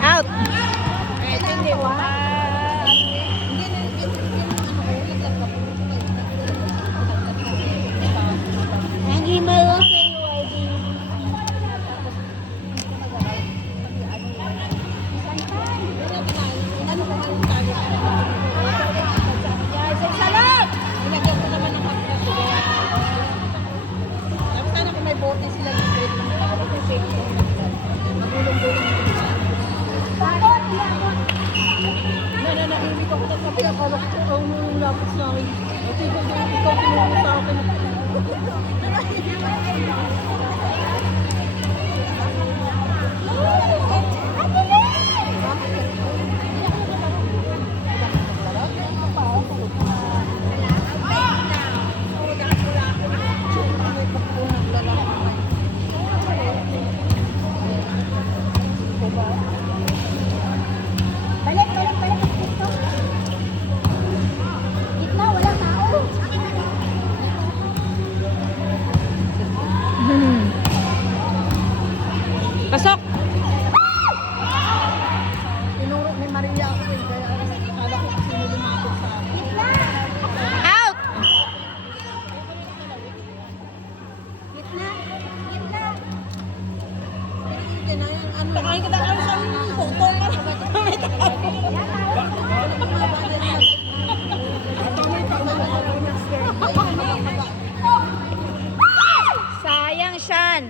Out. Ang email lang sa UID. Pasok! Tinuro ni Maria ako eh, kaya akala ko kasi lumapit sa akin. Out! Gitna! Gitna yung ano. Pakain kita ka sa photo ka. Sayang siyan.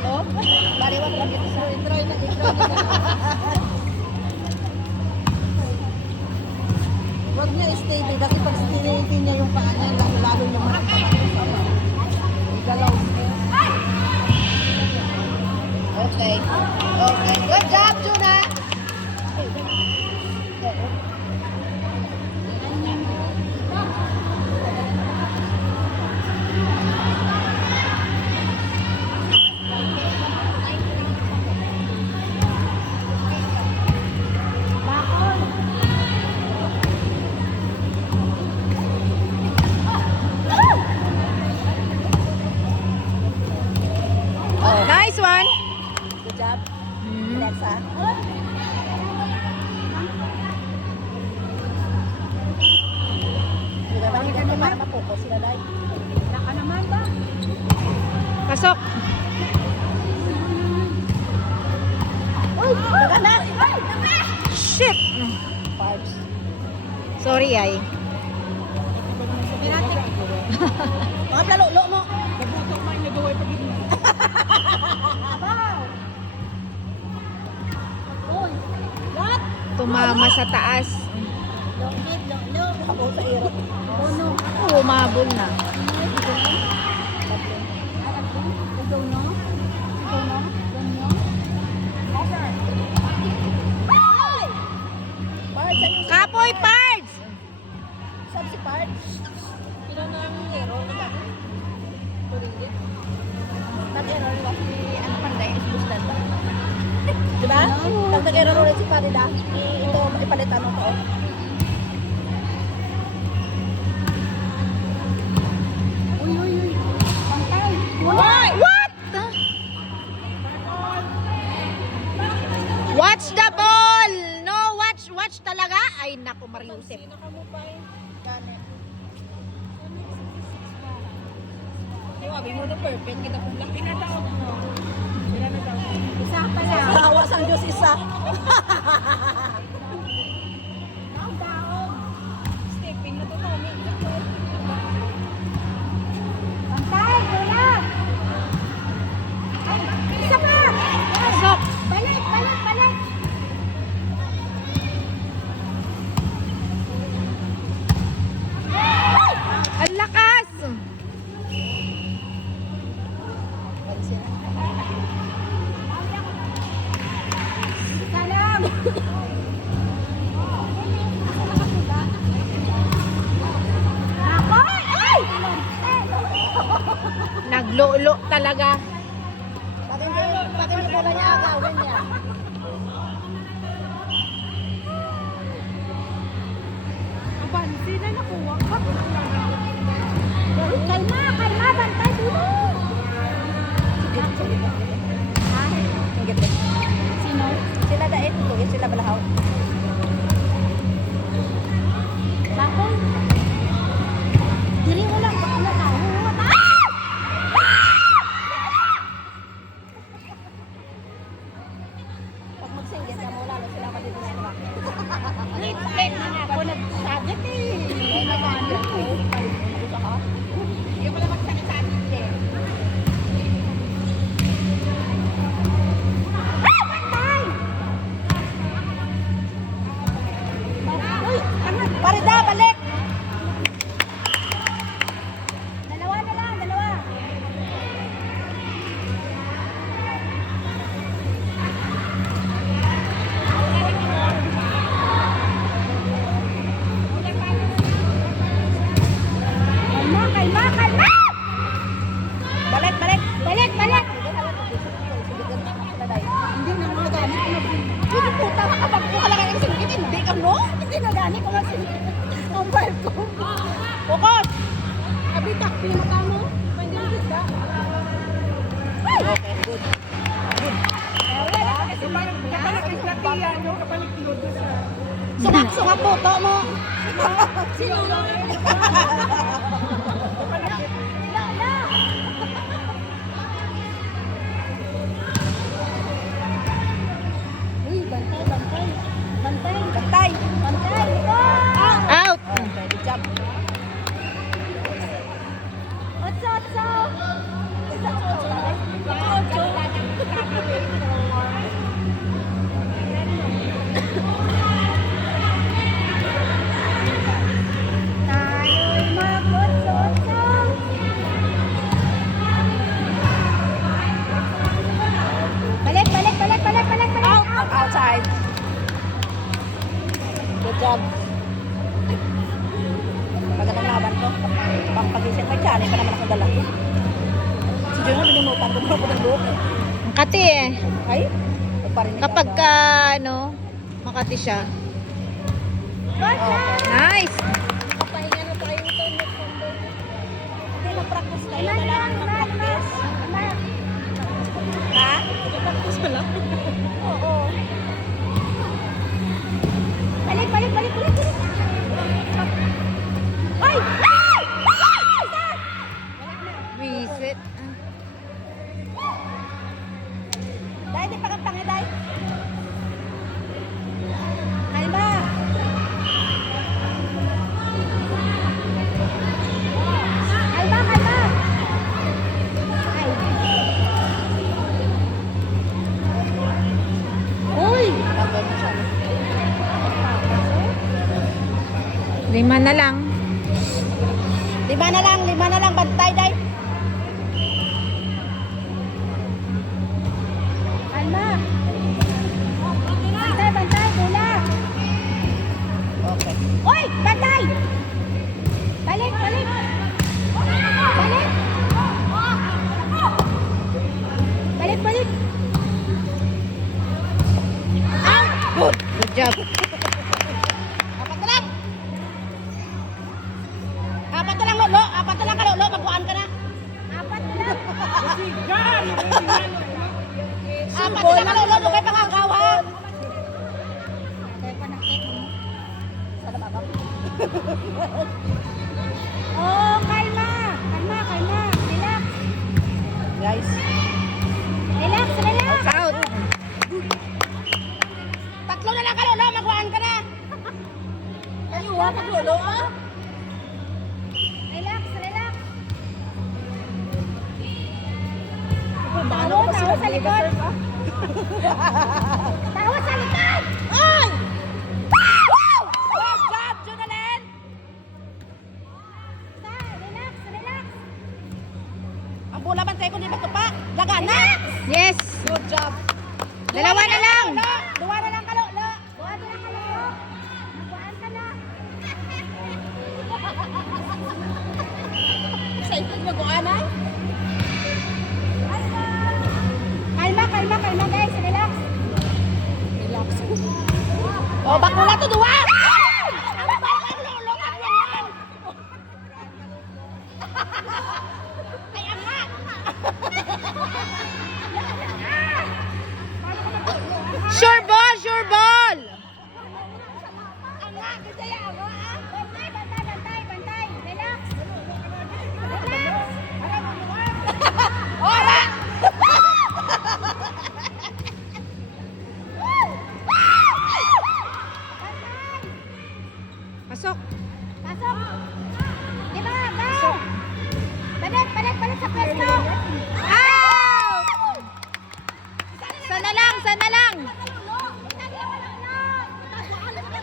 Oh, bariwag lang ito. So, i-try na. Huwag niya i-stay kasi pag stay niya yung paa niya, lalo niya igalaw. Okay. Okay. Good job, Juna! Nice one. Good job. Alexa. Bakit ka naman mapuko sila dahil? Naka naman ba? Pasok. Uy! Daga na! Shit. Parts. Sorry ay. Mga plalo mo! Uy! What? Tumama sa taas. No. Ako sa irot. No. Umabol na. Kapoy parts. Sab si parts. Pila na ang error na ba? Turingit. Nag-error ba si ano panday is bustan ba? Diba? Pag nag-error ulit si Farida, ito ipalitan mo to. Uy. Pantay. What? Watch the ball. No, watch talaga. Ay naku, Mariusep. Sabi mo na perfect, kita kung laki na daw. Isa pa lang. Awas ang Diyos isa. Stepping na to, Tommy. Pantay, kulang. Isa pa. Pasok. Balik. Ang lakas. Salam. Naglolo talaga. Bakit hindi pala niya agawin niya? sila balahaw. Bakong. Diri wala ko na tao. Pag mag-singgit ka mo, lalo sila matitulala. Late na nga ako nag-sadget eh. Ay, nag-ano ko. Gusto ka? Hindi ko pala magsakit-sadget eh. Uy! Parida, balik! Dalawa na lang, dalawa. Kalma, kalma, kalma! Balik, balik! Balik, balik! Hindi na mga gamit. Hindi puta, makapagpo ka lang ang singkit. Hindi ka, no? Hindi na gani ko lang singkit. Ang vibe ko. Focus! Abita, pinamata mo. Pandiligid ka. Okay, good. Good. Sungak puto mo. Sino? Uy, bantay, bantay. Bantay. Bantay. Bantay. Out! Okay, good job. Otso, otso. Otso. Tayo'y mag-otso-otso. Balik, balik, balik, balik, balik, balik. Out. Outside. Good job. Magandang laban ko. Pagpagising may challenge pa naman ako dala. Si Junior, binunutan ko mo ng buhok. Ang kati eh. Ay, nagparinig Kapag ako. ka, ano, makati siya. Okay. Nice! Papahinga na tayo ito. Hindi, nag-practice kayo. Kailangan mag-practice. Ha? Nag-practice pa lang? Oo. Balik, balik, balik, balik, balik. Ay! Ay! Ay! Visit. Dahil di pakapangin, dahil. Kalma! Kalma, kalma! Ay. Uy! Lima na lang. Lima na lang, bantay, dahil. Kalma! Bantay, bantay, bola! Okay. Uy! Bantay! Balik, balik! Balik! Balik, balik! Out! Good. Good job. Apat na lang! Apat na lang, Lolo! Apat na lang ka, Lolo! Mabuhaan ka na! Apat na lang! Apat na lang ka, Lolo! Huwag kayo pangagawa! Kaya panakit mo. Sana ba ba? Oh, kalma! Kalma, kalma! Relax! Guys! Relax, relax! Out. Tatlo na lang ka, Lolo! Mabuhaan ka na! Kayo ha, pag Lolo ha? Relax, relax! Tawa sa likod! Tawa sa likod! Ay! Woo! Good job, Junalen! Relax, relax! Ang bula bantay ko di matupa. Lagana! Yes! Good job! Dalawa na lang. Dua na lang ka, Lolo! Dua na lang ka, Lolo! Nakuhaan ka na! Excited mag-uan ay? Kalma, kalma, kalma guys. Relax. Relax. Oh, bakula to duwa! Ang bakal, Lolo! Ang ay, ama! Sure ball! Sure ball! Kasaya ako ah. Bantay, bantay, bantay, bantay. Relax. Ora! Pasok. Pasok. Di ba? Pasok. Balik, balik, balik sa pwesto. Out! Sana lang, sana lang.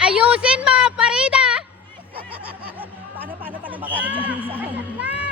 Ayusin mo, Parida. Paano pa na magalit sa